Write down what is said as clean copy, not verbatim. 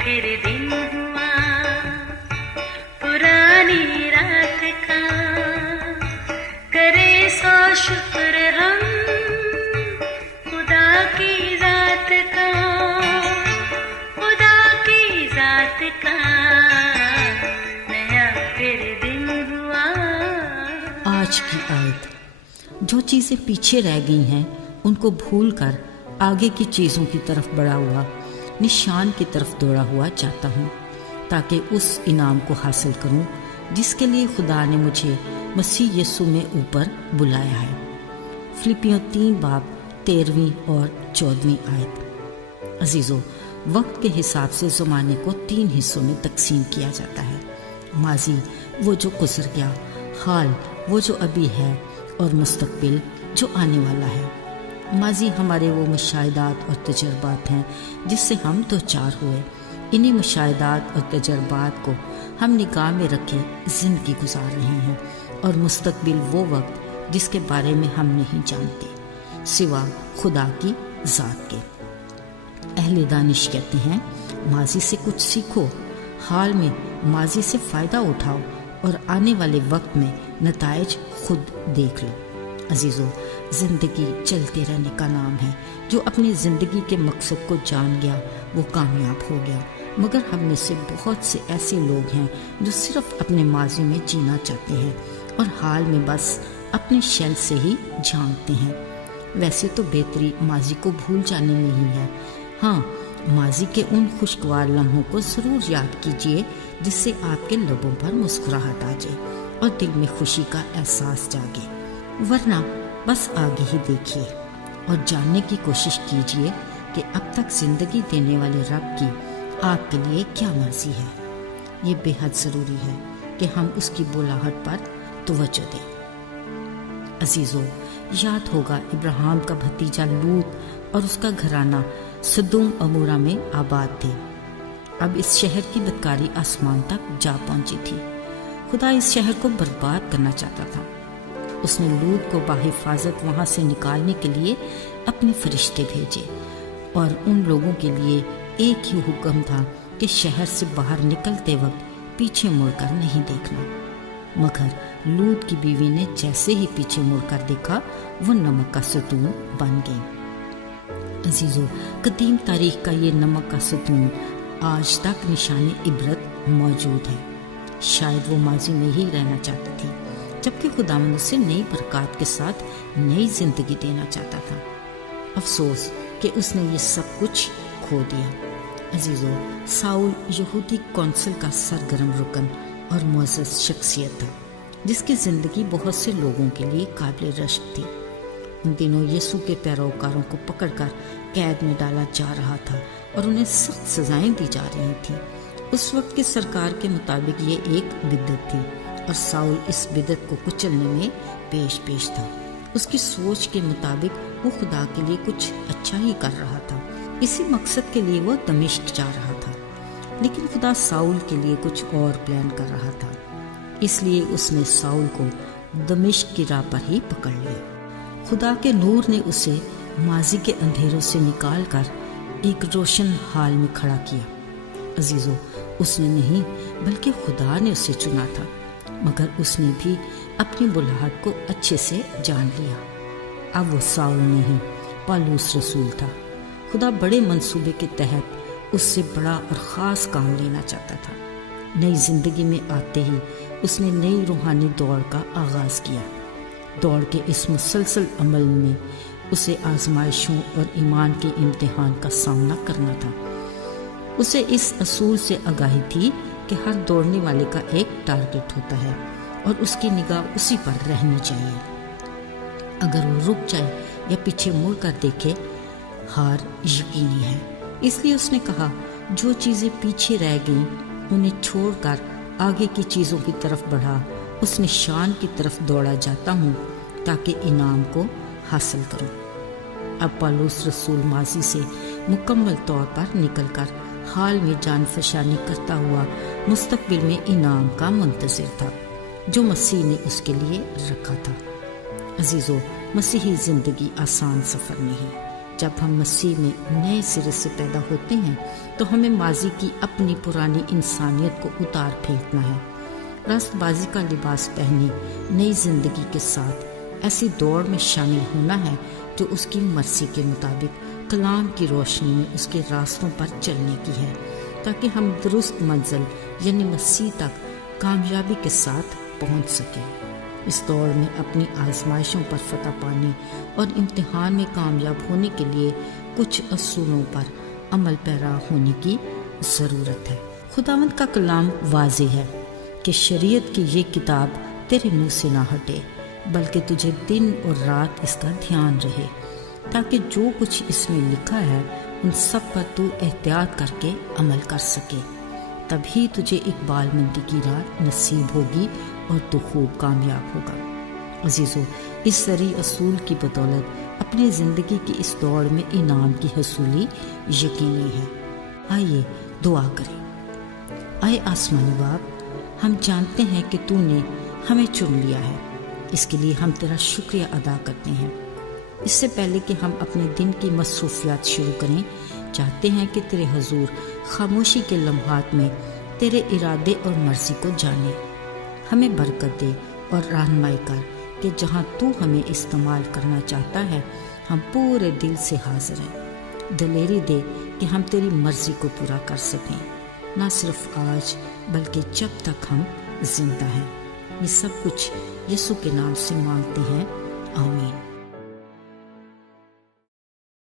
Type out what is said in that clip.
پھر دن ہوا پرانی رات کا، کرے سو شکر ہم خدا کی ذات کا، خدا کی ذات کا نیا پھر دن ہوا۔ آج کی آیت، جو چیزیں پیچھے رہ گئی ہیں ان کو بھول کر آگے کی چیزوں کی طرف بڑھا ہوا، نشان کی طرف دوڑا ہوا جاتا ہوں، تاکہ اس انعام کو حاصل کروں جس کے لیے خدا نے مجھے مسیح یسوع میں اوپر بلایا ہے۔ فلپیوں 3:13 اور 14 آیت۔ عزیزو، وقت کے حساب سے زمانے کو 3 حصوں میں تقسیم کیا جاتا ہے: ماضی وہ جو گزر گیا، حال وہ جو ابھی ہے، اور مستقبل جو آنے والا ہے۔ ماضی ہمارے وہ مشاہدات اور تجربات ہیں جس سے ہم دوچار ہوئے۔ انہی مشاہدات اور تجربات کو ہم نگاہ میں رکھے زندگی گزار رہے ہیں، اور مستقبل وہ وقت جس کے بارے میں ہم نہیں جانتے سوا خدا کی ذات کے۔ اہل دانش کہتے ہیں، ماضی سے کچھ سیکھو، حال میں ماضی سے فائدہ اٹھاؤ، اور آنے والے وقت میں نتائج خود دیکھ لو۔ عزیزو، زندگی چلتے رہنے کا نام ہے۔ جو اپنی زندگی کے مقصد کو جان گیا وہ کامیاب ہو گیا، مگر ہم میں سے بہت سے ایسے لوگ ہیں جو صرف اپنے ماضی میں جینا چاہتے ہیں اور حال میں بس اپنے شیل سے ہی جھانکتے ہیں۔ ویسے تو بہتری ماضی کو بھول جانے میں ہی ہے۔ ہاں، ماضی کے ان خوشگوار لمحوں کو ضرور یاد کیجیے جس سے آپ کے لبوں پر مسکراہٹ آ جائے اور دل میں خوشی کا احساس جاگے، ورنہ بس آگے ہی دیکھیے اور جاننے کی کوشش کیجیے کہ اب تک زندگی دینے والے رب کی آپ کے لیے کیا مرضی ہے۔ یہ بے حد ضروری ہے کہ ہم اس کی بلاہٹ پر توجہ دیں۔ عزیزو، یاد ہوگا ابراہیم کا بھتیجا لوط اور اس کا گھرانہ سدوم عمورہ میں آباد تھے۔ اب اس شہر کی بدکاری آسمان تک جا پہنچی تھی۔ خدا اس شہر کو برباد کرنا چاہتا تھا۔ اس نے لوط کو بحفاظت وہاں سے نکالنے کے لیے اپنے فرشتے بھیجے، اور ان لوگوں کے لیے ایک ہی حکم تھا کہ شہر سے باہر نکلتے وقت پیچھے مڑ کر نہیں دیکھنا۔ مگر لوط کی بیوی نے جیسے ہی پیچھے مڑ کر دیکھا وہ نمک کا ستون بن گئی۔ عزیزو، قدیم تاریخ کا یہ نمک کا ستون آج تک نشان عبرت موجود ہے۔ شاید وہ ماضی میں ہی رہنا چاہتی تھی، جبکہ خداوند اسے نئی برکات کے ساتھ نئی زندگی دینا چاہتا تھا۔ افسوس کہ اس نے یہ سب کچھ کھو دیا۔ عزیزو، ساؤل یہودی کونسل کا سرگرم رکن اور معزز شخصیت تھا، جس کی زندگی بہت سے لوگوں کے لیے قابل رشک تھی۔ ان دنوں یسوع کے پیروکاروں کو پکڑ کر قید میں ڈالا جا رہا تھا اور انہیں سخت سزائیں دی جا رہی تھیں۔ اس وقت کی سرکار کے مطابق یہ ایک بدعت تھی، اور ساؤل اس بدعت کو کچلنے میں پیش تھا۔ اس کی سوچ کے مطابق وہ خدا کے لیے کچھ اچھا ہی کر رہا تھا، اسی مقصد کے لیے وہ دمشق جا رہا تھا۔ لیکن خدا ساؤل کے لیے کچھ اور پلان کر رہا تھا، اس لیے اس نے ساؤل کو دمشق کی راہ پر ہی پکڑ لیا۔ خدا کے نور نے اسے ماضی کے اندھیروں سے نکال کر ایک روشن حال میں کھڑا کیا۔ عزیزو، اس نے نہیں بلکہ خدا نے اسے چنا تھا، مگر اس نے بھی اپنی بلاہٹ کو اچھے سے جان لیا۔ اب وہ ساؤل نہیں، پالوس رسول تھا۔ خدا بڑے منصوبے کے تحت اس سے بڑا اور خاص کام لینا چاہتا تھا۔ نئی زندگی میں آتے ہی اس نے نئی روحانی دوڑ کا آغاز کیا۔ دوڑ کے اس مسلسل عمل میں اسے آزمائشوں اور ایمان کے امتحان کا سامنا کرنا تھا۔ اسے اس اصول سے آگاہی تھی کہ ہر دوڑنے والے کا ایک ٹارگٹ ہوتا ہے اور اس کی نگاہ اسی پر رہنی چاہیے۔ اگر وہ رک جائے یا پیچھے مڑ کر دیکھے، ہار یقینی ہے۔ اس لیے اس نے کہا، جو چیزیں پیچھے رہ گئیں انہیں چھوڑ کر آگے کی چیزوں کی طرف بڑھا، اس نشان کی طرف دوڑا جاتا ہوں تاکہ انعام کو حاصل کروں۔ اب پالوس رسول ماضی سے مکمل طور پر نکل کر حال میں جان فشانی کرتا ہوا مستقبل میں انعام کا منتظر تھا جو مسیح نے اس کے لیے رکھا تھا۔ عزیزو، مسیحی زندگی آسان سفر نہیں، جب ہم مسیح میں نئے سرے سے پیدا ہوتے ہیں تو ہمیں ماضی کی اپنی پرانی انسانیت کو اتار پھینکنا ہے، راست بازی کا لباس پہنے نئی زندگی کے ساتھ ایسی دوڑ میں شامل ہونا ہے جو اس کی مرضی کے مطابق کلام کی روشنی میں اس کے راستوں پر چلنے کی ہے، تاکہ ہم درست منزل یعنی مسیح تک کامیابی کے ساتھ پہنچ سکیں۔ اس دوڑ میں اپنی آزمائشوں پر فتح پانے اور امتحان میں کامیاب ہونے کے لیے کچھ اصولوں پر عمل پیرا ہونے کی ضرورت ہے۔ خداوند کا کلام واضح ہے کہ شریعت کی یہ کتاب تیرے منہ سے نہ ہٹے، بلکہ تجھے دن اور رات اس کا دھیان رہے، تاکہ جو کچھ اس میں لکھا ہے ان سب پر تو احتیاط کر کے عمل کر سکے، تبھی تجھے اقبال مندی کی راہ نصیب ہوگی اور تو خوب کامیاب ہوگا۔ عزیزو، اس سری اصول کی بدولت اپنی زندگی کی اس دوڑ میں انعام کی حصولی یقینی ہے۔ آئیے دعا کریں۔ اے آسمانی باپ، ہم جانتے ہیں کہ تو نے ہمیں چن لیا ہے، اس کے لیے ہم تیرا شکریہ ادا کرتے ہیں۔ اس سے پہلے کہ ہم اپنے دن کی مصروفیات شروع کریں، چاہتے ہیں کہ تیرے حضور خاموشی کے لمحات میں تیرے ارادے اور مرضی کو جانیں۔ ہمیں برکت دے اور رہنمائی کر کہ جہاں تو ہمیں استعمال کرنا چاہتا ہے ہم پورے دل سے حاضر ہیں۔ دلیری دے کہ ہم تیری مرضی کو پورا کر سکیں، نہ صرف آج بلکہ جب تک ہم زندہ ہیں۔ یہ سب کچھ یسوع کے نام سے مانگتے ہیں، آمین۔